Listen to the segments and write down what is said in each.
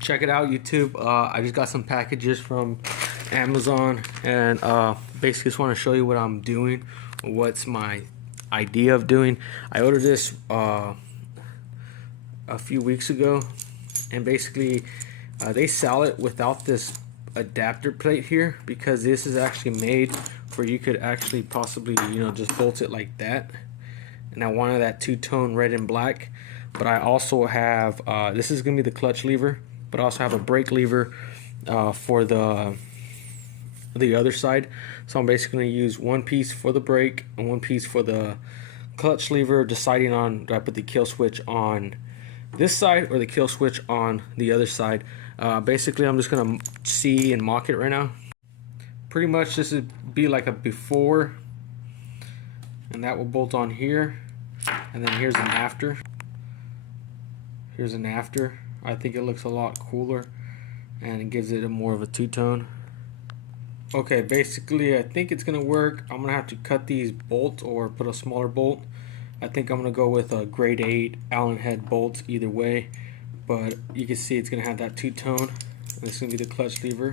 Check it out, YouTube. I just got some packages from Amazon, and basically just want to show you what I'm doing, what's my idea of doing. I ordered this a few weeks ago, and basically they sell it without this adapter plate here, because this is actually made where you could actually possibly, just bolt it like that. And I wanted that two-tone red and black, but I also have this is gonna be the clutch lever, but I also have a brake lever for the other side. So I'm basically gonna use one piece for the brake and one piece for the clutch lever, deciding on, do I put the kill switch on this side or the kill switch on the other side. Basically I'm just gonna see and mock it right now. Pretty much this would be like a before, and that will bolt on here, and then here's an after. Here's an after. I think it looks a lot cooler, and it gives it a more of a two-tone. Okay, basically I think it's gonna work. I'm gonna have to cut these bolts or put a smaller bolt. I think I'm gonna go with a grade 8 Allen head bolts either way, but you can see it's gonna have that two-tone. This is gonna be the clutch lever,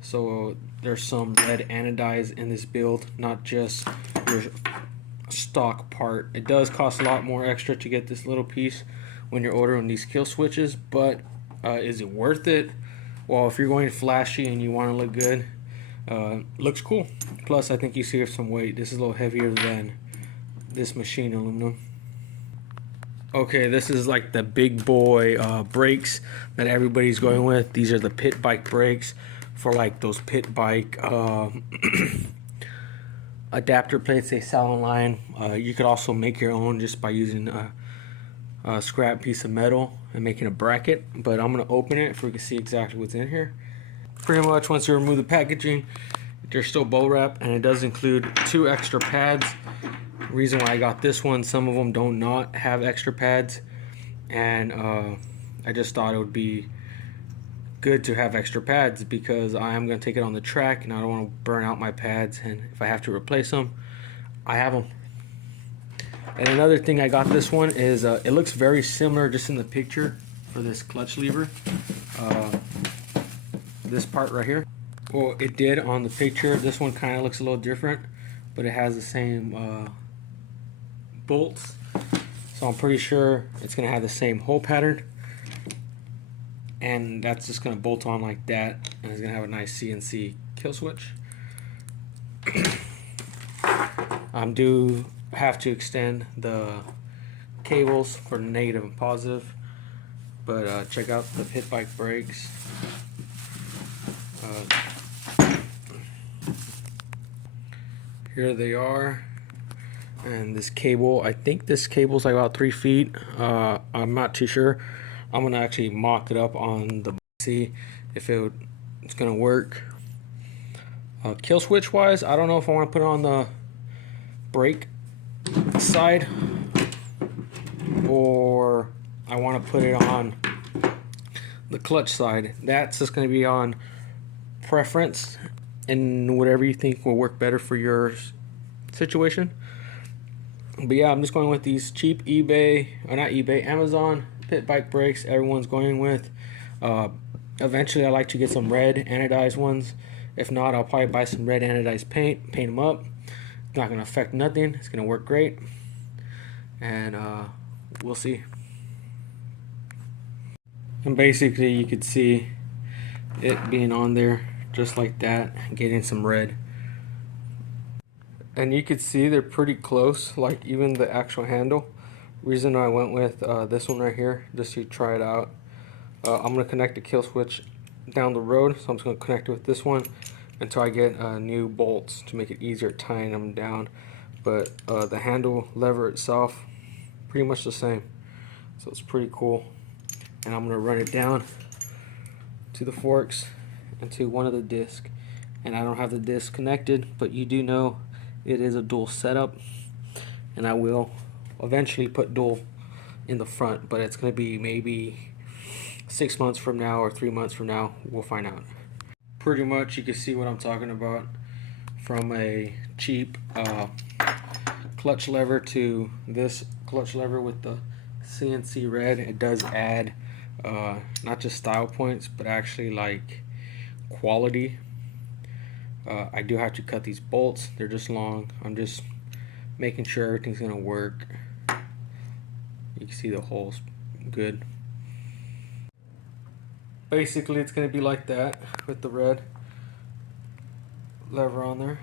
so there's some red anodized in this build, not just your stock part. It does cost a lot more extra to get this little piece when you're ordering these kill switches, but is it worth it? Well, if you're going flashy and you want to look good, looks cool. Plus I think you save some weight. This is a little heavier than this machine aluminum. Okay, this is like the big boy brakes that everybody's going with. These are the pit bike brakes for like those pit bike adapter plates they sell online. You could also make your own just by using a scrap piece of metal and making a bracket, but I'm going to open it so we can see exactly what's in here. Pretty much once you remove the packaging, there's still bubble wrap, and it does include 2 extra pads. Reason why I got this one, some of them don't not have extra pads, and I just thought it would be good to have extra pads because I am going to take it on the track and I don't want to burn out my pads, and if I have to replace them, I have them. And another thing I got this one is it looks very similar just in the picture for this clutch lever, this part right here. Well, it did on the picture. This one kind of looks a little different, but it has the same bolts, so I'm pretty sure it's gonna have the same hole pattern, and that's just gonna bolt on like that, and it's gonna have a nice CNC kill switch. Do have to extend the cables for negative and positive, but check out the pit bike brakes. Here they are, and this cable, I think this cable's like about 3 feet. I'm not too sure. I'm gonna actually mock it up on the see if it's gonna work. Kill switch wise, I don't know if I want to put it on the brake side or I want to put it on the clutch side. That's just going to be on preference and whatever you think will work better for your situation. But yeah, I'm just going with these cheap Amazon pit bike brakes everyone's going with. Eventually I like to get some red anodized ones. If not, I'll probably buy some red anodized paint them up. It's not going to affect nothing. It's going to work great, and we'll see. And basically you could see it being on there just like that, getting some red, and you could see they're pretty close, like even the actual handle. Reason I went with this one right here, just to try it out. I'm going to connect the kill switch down the road, so I'm just going to connect it with this one until I get new bolts to make it easier tying them down. But the handle lever itself, pretty much the same, so it's pretty cool. And I'm going to run it down to the forks and to one of the discs, and I don't have the disc connected, but you do know it is a dual setup, and I will eventually put dual in the front, but it's going to be maybe 6 months from now or 3 months from now. We'll find out. Pretty much you can see what I'm talking about, from a cheap clutch lever to this clutch lever with the CNC red. It does add not just style points, but actually like quality. I do have to cut these bolts. They're just long. I'm just making sure everything's gonna work. You can see the holes good. Basically, it's gonna be like that with the red lever on there.